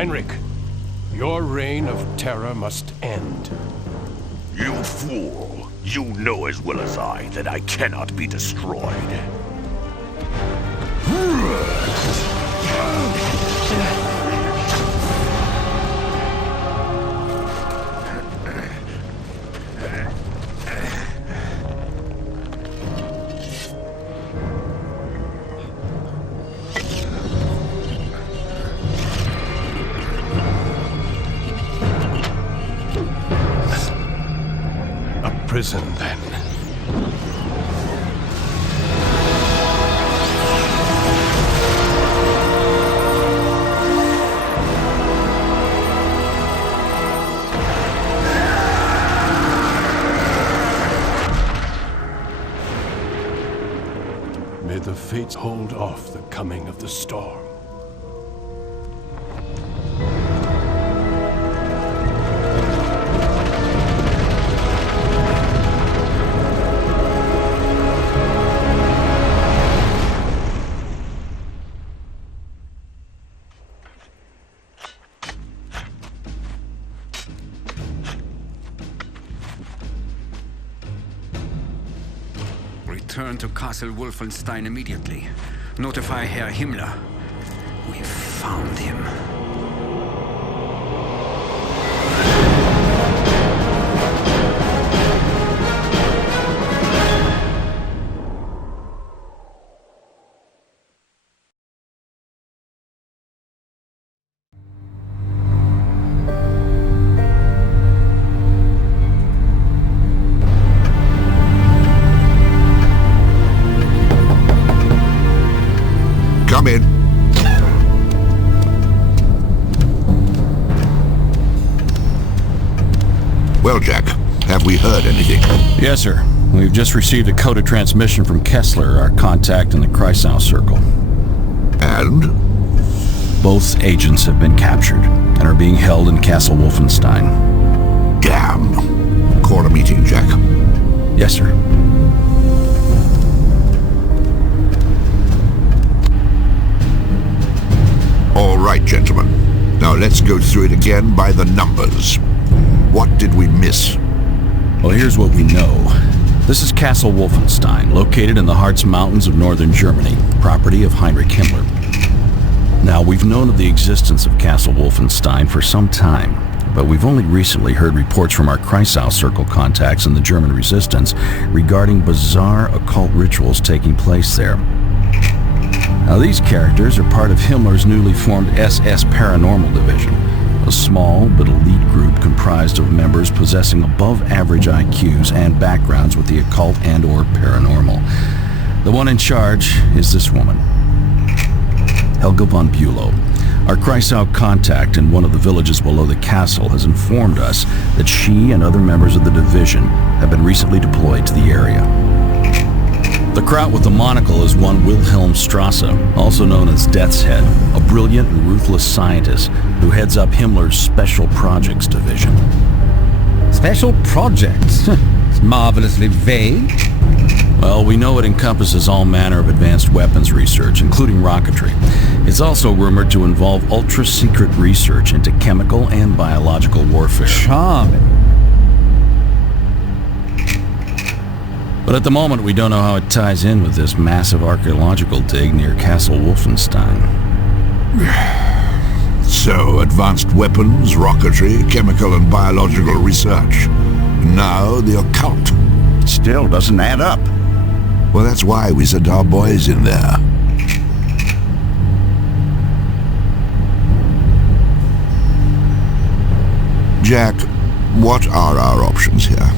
Heinrich, your reign of terror must end. You fool! You know as well as I that I cannot be destroyed. Prison, then. May the fates hold off the coming of the storm. Return to Castle Wolfenstein immediately. Notify Herr Himmler. We've found him. Come in. Well, Jack, have we heard anything? Yes, sir. We've just received a coded transmission from Kessler, our contact in the Kreisau Circle. And? Both agents have been captured and are being held in Castle Wolfenstein. Damn. Call a meeting, Jack. Yes, sir. All right, gentlemen. Now let's go through it again by the numbers. What did we miss? Well, here's what we know. This is Castle Wolfenstein, located in the Harz Mountains of northern Germany, property of Heinrich Himmler. Now, we've known of the existence of Castle Wolfenstein for some time, but we've only recently heard reports from our Kreisau Circle contacts in the German resistance regarding bizarre occult rituals taking place there. Now, these characters are part of Himmler's newly formed SS Paranormal Division, a small but elite group comprised of members possessing above-average IQs and backgrounds with the occult and/or paranormal. The one in charge is this woman, Helga von Bülow. Our Kreisau contact in one of the villages below the castle has informed us that she and other members of the division have been recently deployed to the area. The Kraut with the monocle is one Wilhelm Strasse, also known as Death's Head, a brilliant and ruthless scientist who heads up Himmler's Special Projects Division. Special Projects? It's marvelously vague. Well, we know it encompasses all manner of advanced weapons research, including rocketry. It's also rumored to involve ultra-secret research into chemical and biological warfare. Charming. But at the moment, we don't know how it ties in with this massive archaeological dig near Castle Wolfenstein. So, advanced weapons, rocketry, chemical and biological research. Now, the occult. Still doesn't add up. Well, that's why we sent our boys in there. Jack, what are our options here?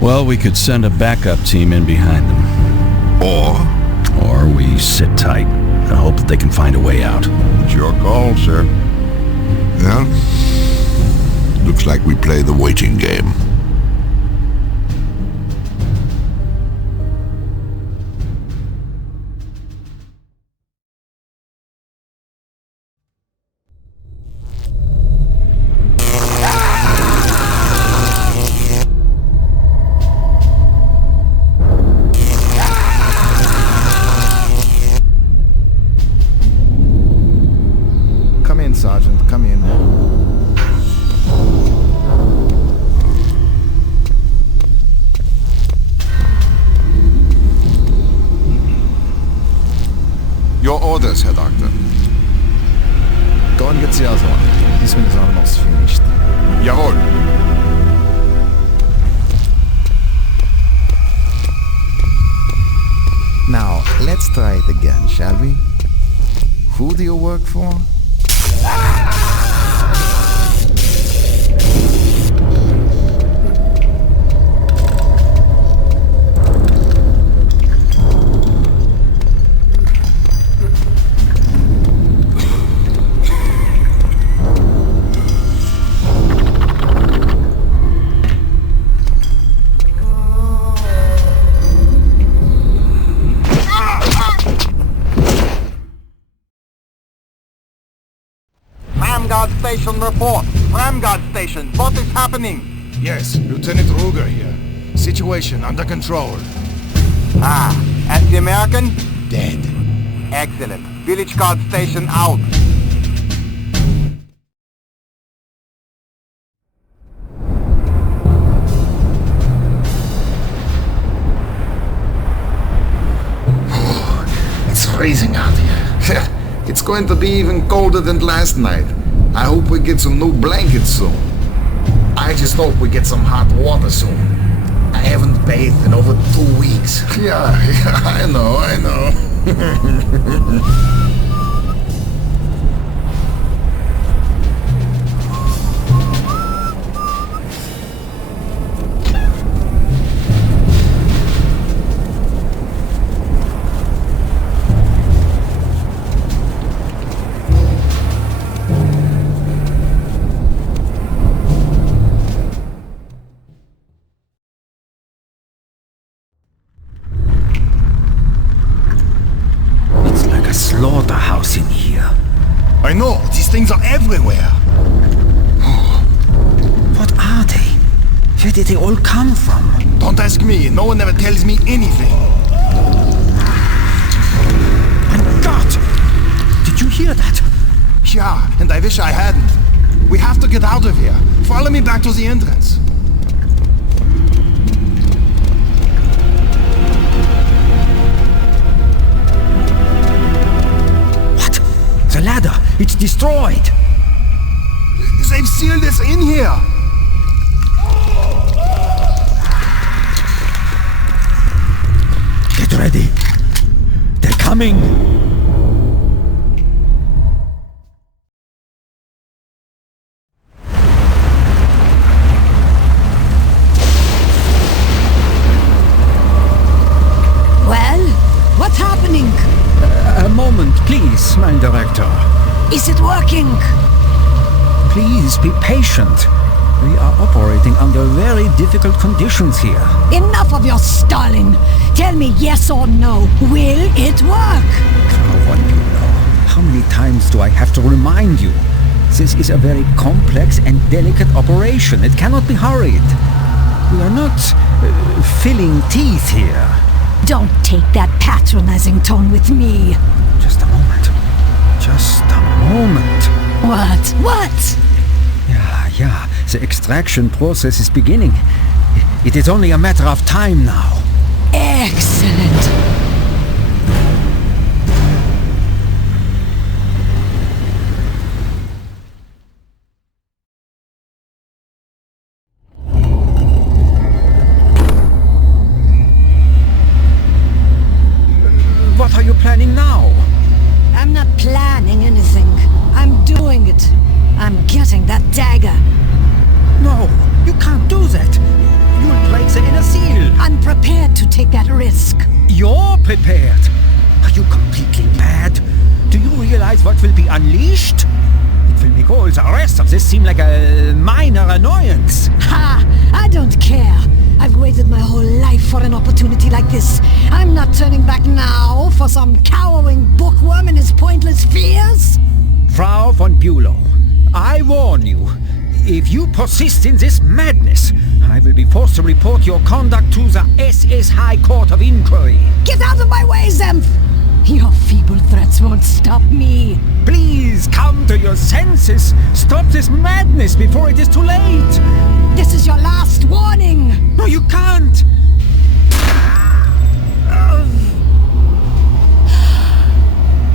Well, we could send a backup team in behind them. Or we sit tight and hope that they can find a way out. It's your call, sir. Well, looks like we play the waiting game. Sergeant. orders, Herr Doctor. Go and get the other one. This one is almost finished. Jawohl. Now, let's try it again, shall we? Who do you work for? Ramguard Station report. Ramguard Station, what is happening? Yes, Lieutenant Ruger here. Situation under control. Ah, and the American? Dead. Excellent. Village Guard Station out. It's freezing out here. It's going to be even colder than last night. I hope we get some new blankets soon. I just hope we get some hot water soon. I haven't bathed in over 2 weeks. Yeah, I know. Slaughterhouse in here. I know, these things are everywhere. What are they? Where did they all come from? Don't ask me, no one ever tells me anything. My God! Did you hear that? Yeah, and I wish I hadn't. We have to get out of here. Follow me back to the entrance. The ladder! It's destroyed! They've sealed us in here! Get ready! They're coming! Well, what's happening? A moment, please, my director. Is it working? Please be patient. We are operating under very difficult conditions here. Enough of your stalling. Tell me yes or no. Will it work? Frau von Bülow, how many times do I have to remind you? This is a very complex and delicate operation. It cannot be hurried. We are not filling teeth here. Don't take that patronizing tone with me. Just a moment. Just a moment. What? Yeah. The extraction process is beginning. It is only a matter of time now. Excellent. What are you planning now? I'm not planning anything. I'm doing it. I'm getting that dagger. No, you can't do that. You'll break the inner seal. I'm prepared to take that risk. You're prepared? Are you completely mad? Do you realize what will be unleashed? It will make all the rest of this seem like a minor annoyance. Ha! I don't care. I've waited my whole life for an opportunity like this. I'm not turning back now for some cowering bookworm and his pointless fears. Frau von Bülow, I warn you. If you persist in this madness, I will be forced to report your conduct to the SS High Court of Inquiry. Get out of my way, Zemph! Your feeble threats won't stop me. Please come to your senses. Stop this madness before it is too late. This is your last warning. No, you can't.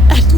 At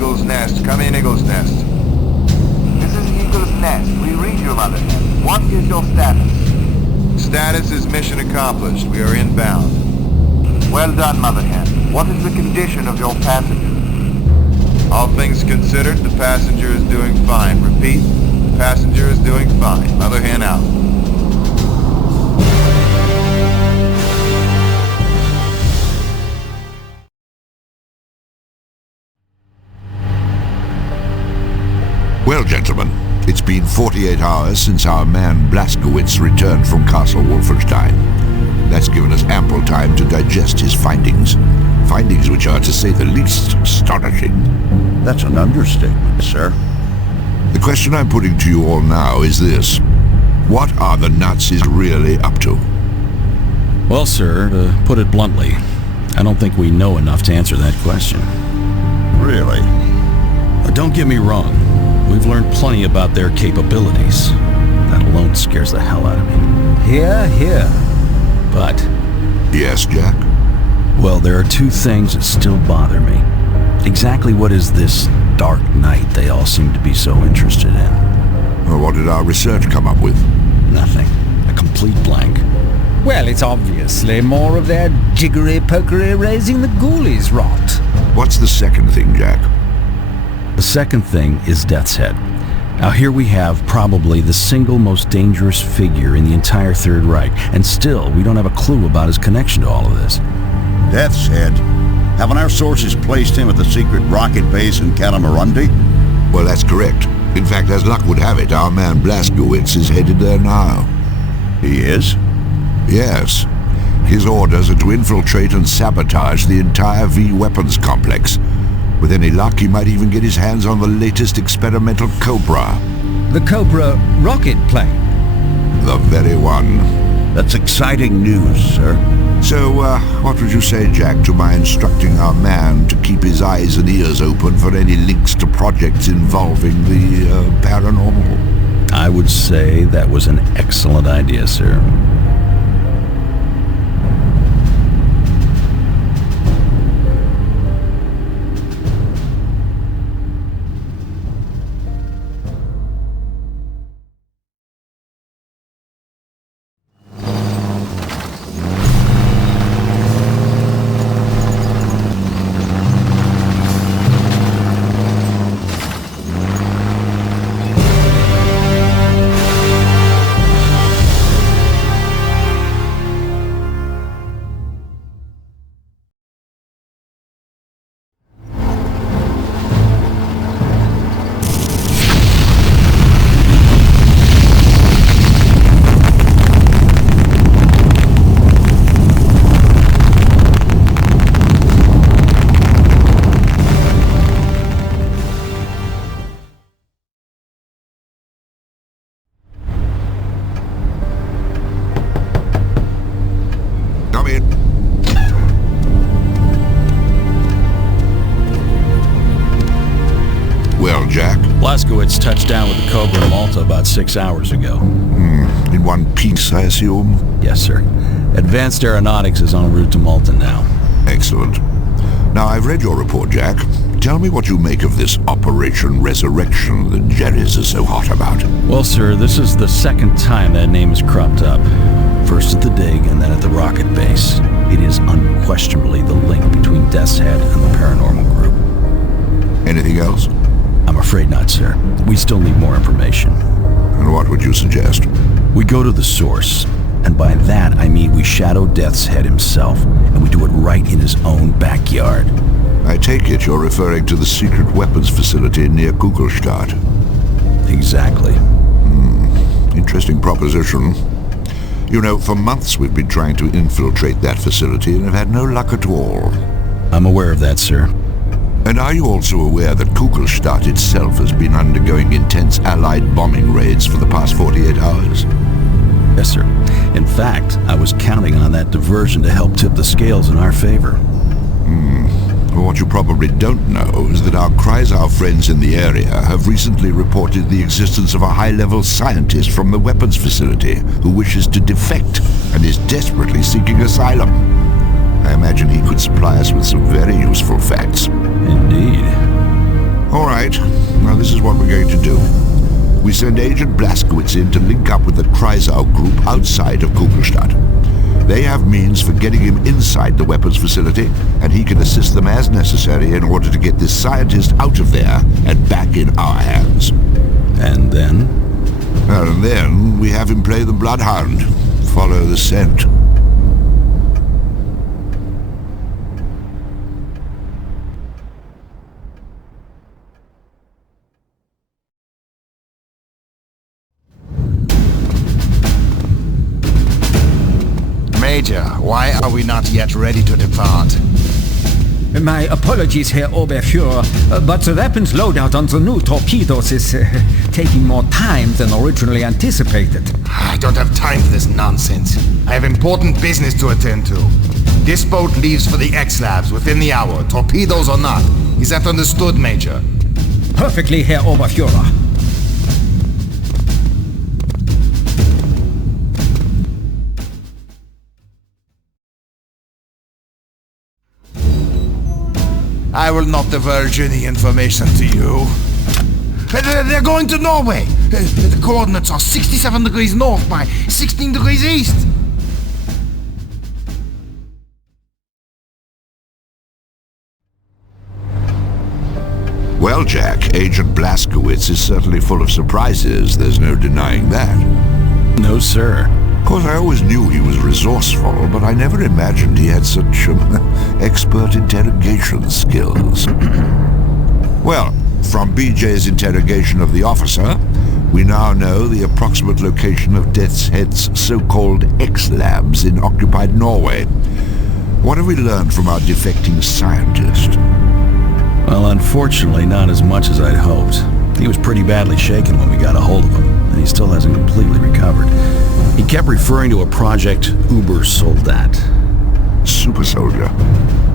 Eagle's Nest. Come in, Eagle's Nest. This is Eagle's Nest. We read you, Motherhead. What is your status? Status is mission accomplished. We are inbound. Well done, Motherhead. What is the condition of your passenger? All things considered, the passenger is doing fine. Repeat, the passenger is doing fine. Motherhead out. Well, gentlemen, it's been 48 hours since our man Blazkowicz returned from Castle Wolfenstein. That's given us ample time to digest his findings. Findings which are, to say the least, astonishing. That's an understatement, sir. The question I'm putting to you all now is this. What are the Nazis really up to? Well, sir, to put it bluntly, I don't think we know enough to answer that question. Really? Don't get me wrong. We've learned plenty about their capabilities. That alone scares the hell out of me. Hear, hear. But... Yes, Jack? Well, there are two things that still bother me. Exactly what is this dark night they all seem to be so interested in? Well, what did our research come up with? Nothing. A complete blank. Well, it's obviously more of their jiggery-pokery raising the ghoulies rot. What's the second thing, Jack? The second thing is Death's Head. Now here we have probably the single most dangerous figure in the entire Third Reich, and still we don't have a clue about his connection to all of this. Death's Head? Haven't our sources placed him at the secret rocket base in Katamarundi? Well, that's correct. In fact, as luck would have it, our man Blazkowicz is headed there now. He is? Yes. His orders are to infiltrate and sabotage the entire V-weapons complex. With any luck, he might even get his hands on the latest experimental Cobra. The Cobra rocket plane? The very one. That's exciting news, sir. So, what would you say, Jack, to my instructing our man to keep his eyes and ears open for any links to projects involving the paranormal? I would say that was an excellent idea, sir. Blazkowicz touched down with the Cobra in Malta about 6 hours ago. In one piece, I assume? Yes, sir. Advanced Aeronautics is en route to Malta now. Excellent. Now, I've read your report, Jack. Tell me what you make of this Operation Resurrection that Jerry's is so hot about. Well, sir, this is the second time that name has cropped up. First at the dig and then at the rocket base. It is unquestionably the link between Death's Head and the paranormal group. Anything else? I'm afraid not, sir. We still need more information. And what would you suggest? We go to the source. And by that, I mean we shadow Death's Head himself, and we do it right in his own backyard. I take it you're referring to the secret weapons facility near Kugelstadt. Exactly. Interesting proposition. You know, for months we've been trying to infiltrate that facility and have had no luck at all. I'm aware of that, sir. And are you also aware that Kugelstadt itself has been undergoing intense Allied bombing raids for the past 48 hours? Yes, sir. In fact, I was counting on that diversion to help tip the scales in our favor. Well, what you probably don't know is that our Kreisau friends in the area have recently reported the existence of a high-level scientist from the weapons facility who wishes to defect and is desperately seeking asylum. I imagine he could supply us with some very useful facts. Indeed. right. Now this is what we're going to do. We send Agent Blazkowicz in to link up with the Kreisau group outside of Kugelstadt. They have means for getting him inside the weapons facility, and he can assist them as necessary in order to get this scientist out of there and back in our hands. And then? And then we have him play the bloodhound. Follow the scent. Major, why are we not yet ready to depart? My apologies, Herr Oberfuhrer, but the weapons loadout on the new torpedoes is taking more time than originally anticipated. I don't have time for this nonsense. I have important business to attend to. This boat leaves for the X-Labs within the hour, torpedoes or not. Is that understood, Major? Perfectly, Herr Oberfuhrer. I will not divulge any information to you. They're going to Norway. The coordinates are 67 degrees north by 16 degrees east. Well, Jack, Agent Blazkowicz is certainly full of surprises. There's no denying that. No, sir. Of course, I always knew he was resourceful, but I never imagined he had such expert interrogation skills. Well, from BJ's interrogation of the officer, we now know the approximate location of Death's Head's so-called X-Labs in occupied Norway. What have we learned from our defecting scientist? Well, unfortunately, not as much as I'd hoped. He was pretty badly shaken when we got a hold of him, and he still hasn't completely recovered. He kept referring to a project Uber Soldat. Super soldier?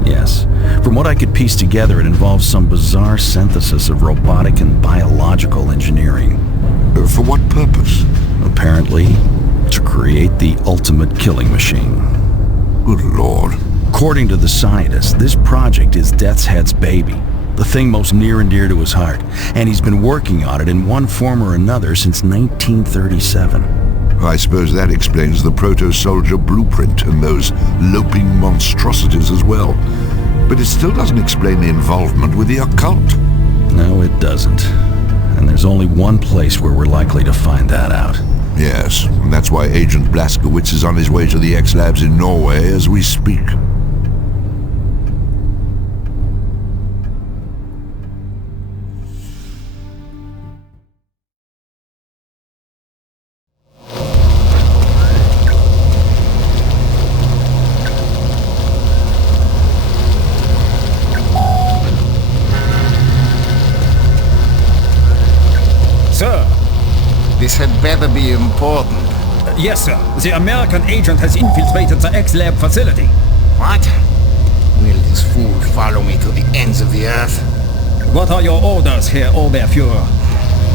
Yes. From what I could piece together, it involves some bizarre synthesis of robotic and biological engineering. For what purpose? Apparently, to create the ultimate killing machine. Good Lord. According to the scientist, this project is Death's Head's baby. The thing most near and dear to his heart. And he's been working on it in one form or another since 1937. I suppose that explains the proto-soldier blueprint and those loping monstrosities as well. But it still doesn't explain the involvement with the occult. No, it doesn't. And there's only one place where we're likely to find that out. Yes, and that's why Agent Blazkowicz is on his way to the X-Labs in Norway as we speak. Sir. This had better be important. Yes, sir. The American agent has infiltrated the X-Lab facility. What? Will this fool follow me to the ends of the earth? What are your orders, Herr Oberfuhrer?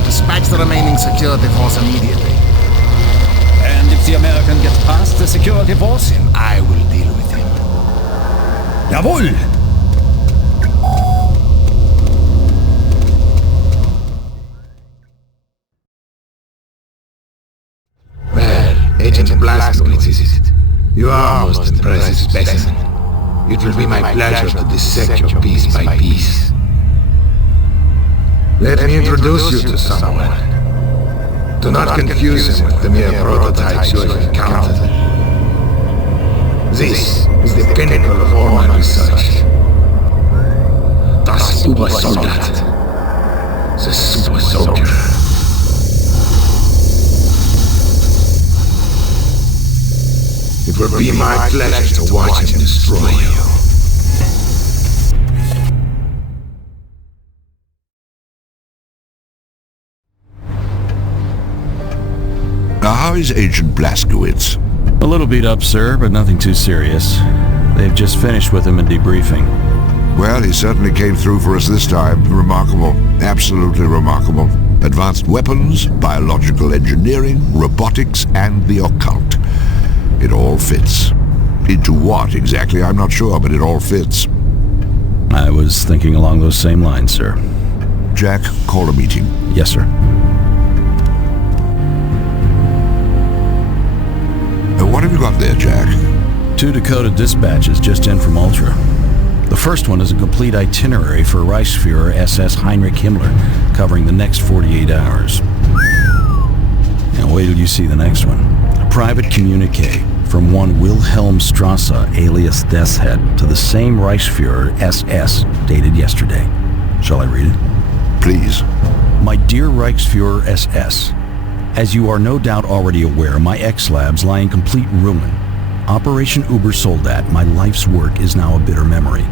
Dispatch the remaining security force immediately. And if the American gets past the security force? Then I will deal with him. Jawohl! Agent Blazkowicz, is it? You are a most impressive specimen. It will be my pleasure to dissect your piece by piece. Let me introduce you to someone. Do not confuse him with the mere prototypes you have encountered. This is the pinnacle of all my research. Das Uber Soldat. The super soldier. It will be my pleasure to watch him destroy you. Now, how is Agent Blazkowicz? A little beat up, sir, but nothing too serious. They've just finished with him in debriefing. Well, he certainly came through for us this time. Remarkable. Absolutely remarkable. Advanced weapons, biological engineering, robotics, and the occult. It all fits. Into what exactly, I'm not sure, but it all fits. I was thinking along those same lines, sir. Jack, call a meeting. Yes, sir. What have you got there, Jack? 2 Dakota dispatches just in from Ultra. The first one is a complete itinerary for Reichsfuhrer SS Heinrich Himmler, covering the next 48 hours. And wait till you see the next one. A private communique from one Wilhelm Strasse, alias Death's Head, to the same Reichsfuhrer SS, dated yesterday. Shall I read it? Please. My dear Reichsfuhrer SS, as you are no doubt already aware, my X-Labs lie in complete ruin. Operation Ubersoldat, my life's work, is now a bitter memory.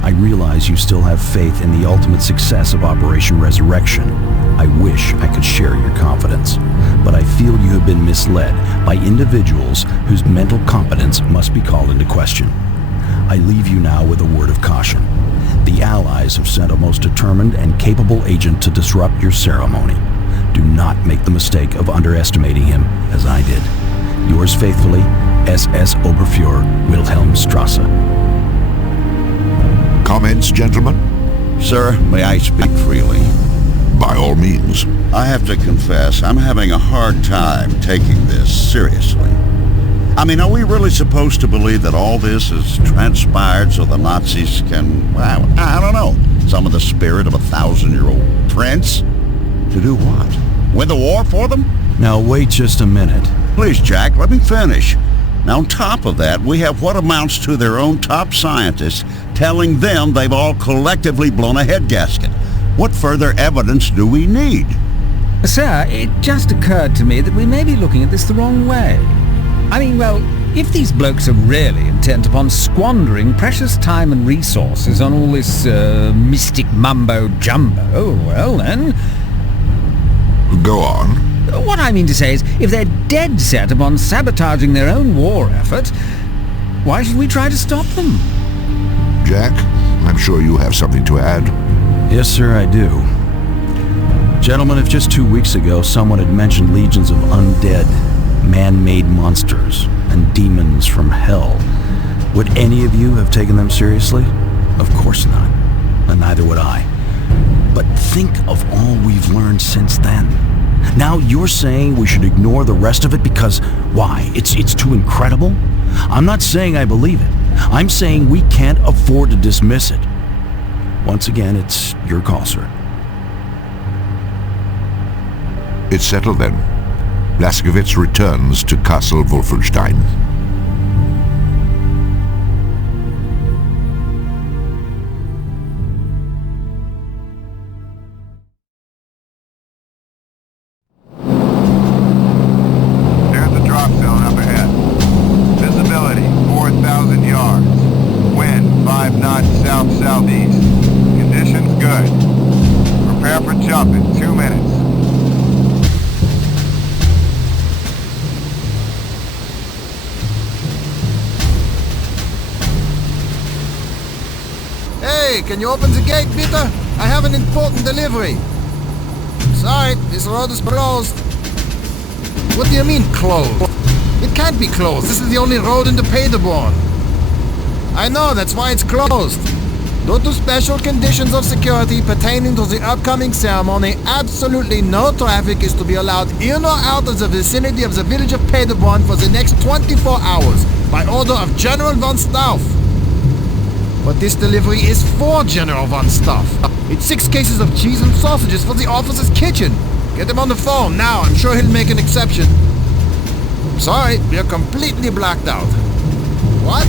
I realize you still have faith in the ultimate success of Operation Resurrection. I wish I could share your confidence, but I feel you have been misled by individuals whose mental competence must be called into question. I leave you now with a word of caution. The Allies have sent a most determined and capable agent to disrupt your ceremony. Do not make the mistake of underestimating him, as I did. Yours faithfully, SS Oberfuhrer Wilhelm Strasse. Comments, gentlemen? Sir, may I speak freely? By all means. I have to confess, I'm having a hard time taking this seriously. I mean, are we really supposed to believe that all this has transpired so the Nazis can, well, I don't know, summon the spirit of a 1,000-year-old prince? To do what? Win the war for them? Now wait just a minute. Please, Jack, let me finish. Now, on top of that, we have what amounts to their own top scientists telling them they've all collectively blown a head gasket. What further evidence do we need? Sir, it just occurred to me that we may be looking at this the wrong way. I mean, well, if these blokes are really intent upon squandering precious time and resources on all this mystic mumbo-jumbo, well then... Go on. What I mean to say is, if they're dead set upon sabotaging their own war effort, why should we try to stop them? Jack, I'm sure you have something to add. Yes, sir, I do. Gentlemen, if just 2 weeks ago someone had mentioned legions of undead, man-made monsters and demons from hell, would any of you have taken them seriously? Of course not. And neither would I. But think of all we've learned since then. Now you're saying we should ignore the rest of it because, why, it's too incredible? I'm not saying I believe it. I'm saying we can't afford to dismiss it. Once again, it's your call, sir. It's settled then. Blazkowicz returns to Castle Wolfenstein. There's the drop zone up ahead. Visibility 4,000 yards. Wind 5 knots south-southeast. Conditions good. Prepare for jump in 2 minutes. Hey, can you open the gate, Peter? I have an important delivery. Sorry, this road is closed. What do you mean, closed? It can't be closed. This is the only road into Paderborn. I know, that's why it's closed. Due to special conditions of security pertaining to the upcoming ceremony, absolutely no traffic is to be allowed in or out of the vicinity of the village of Paderborn for the next 24 hours, by order of General von Stauff. But this delivery is for General von Stauff. It's 6 cases of cheese and sausages for the officer's kitchen. Get him on the phone now. I'm sure he'll make an exception. Sorry, we're completely blacked out. What?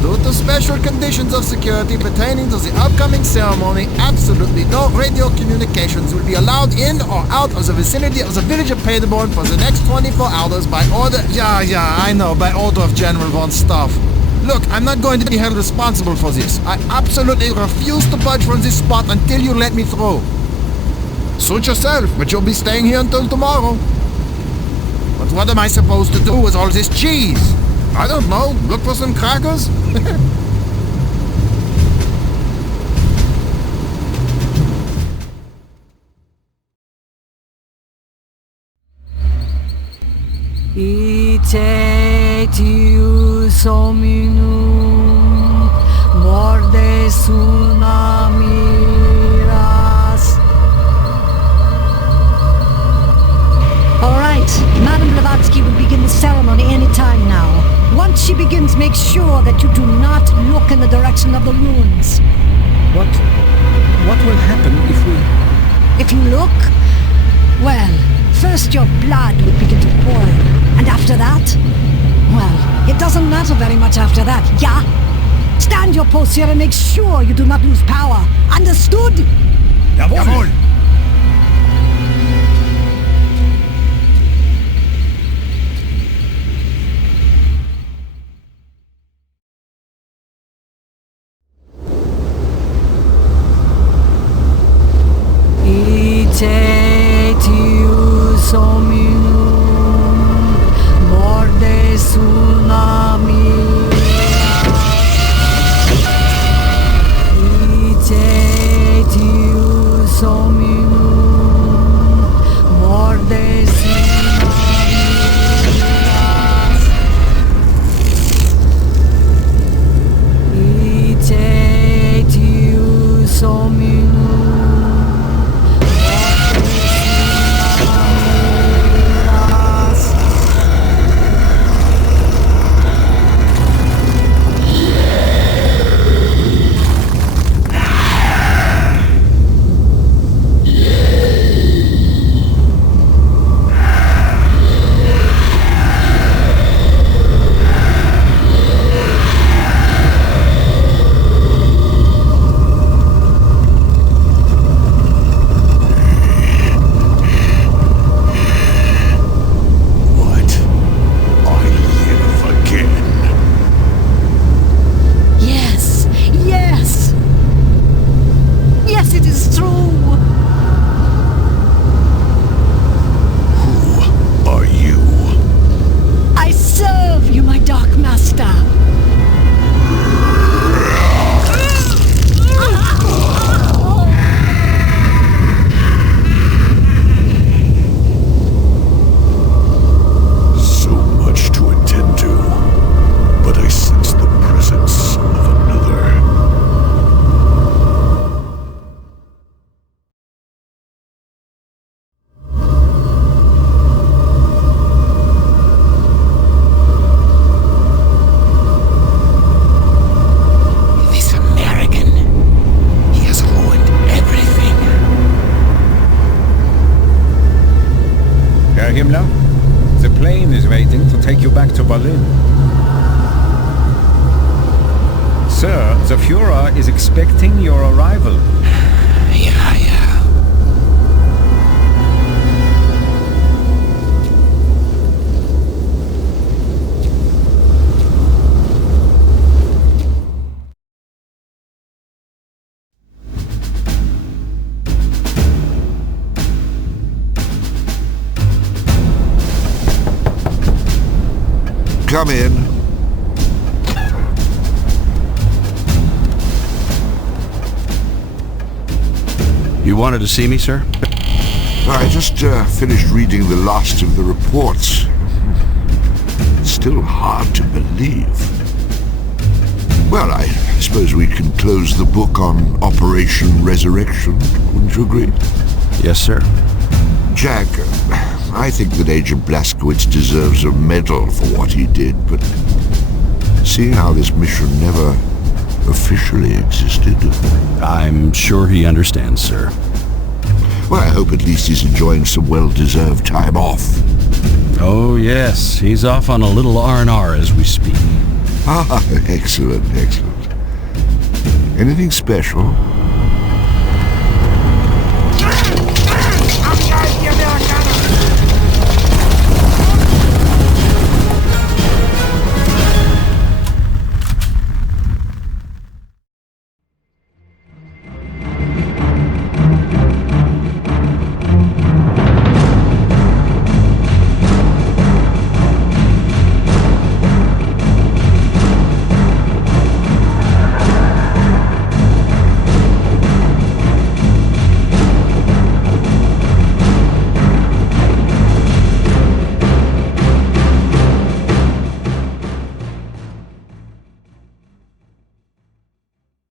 Due to special conditions of security pertaining to the upcoming ceremony, absolutely no radio communications will be allowed in or out of the vicinity of the village of Paderborn for the next 24 hours by order... Yeah, I know, by order of General von Stauff. Look, I'm not going to be held responsible for this. I absolutely refuse to budge from this spot until you let me through. Suit yourself, but you'll be staying here until tomorrow. But what am I supposed to do with all this cheese? I don't know, look for some crackers? Etius hominum morde suna mira begins, make sure that you do not look in the direction of the ruins. What will happen if we... If you look, well, first your blood will begin to boil. And after that, well, it doesn't matter very much after that, yeah? Stand your post here and make sure you do not lose power. Understood? Jawohl! Etius hominum morde tsunami. Etius hominum morde tsunami. Etius hominum. Himmler, the plane is waiting to take you back to Berlin. Sir, the Führer is expecting your arrival. Yeah. Come in. You wanted to see me, sir? I just finished reading the last of the reports. It's still hard to believe. Well, I suppose we can close the book on Operation Resurrection. Wouldn't you agree? Yes, sir. Jack, I think that Agent Blazkowicz deserves a medal for what he did, but seeing how this mission never officially existed... I'm sure he understands, sir. Well, I hope at least he's enjoying some well-deserved time off. Oh, yes. He's off on a little R&R as we speak. Ah, excellent. Anything special?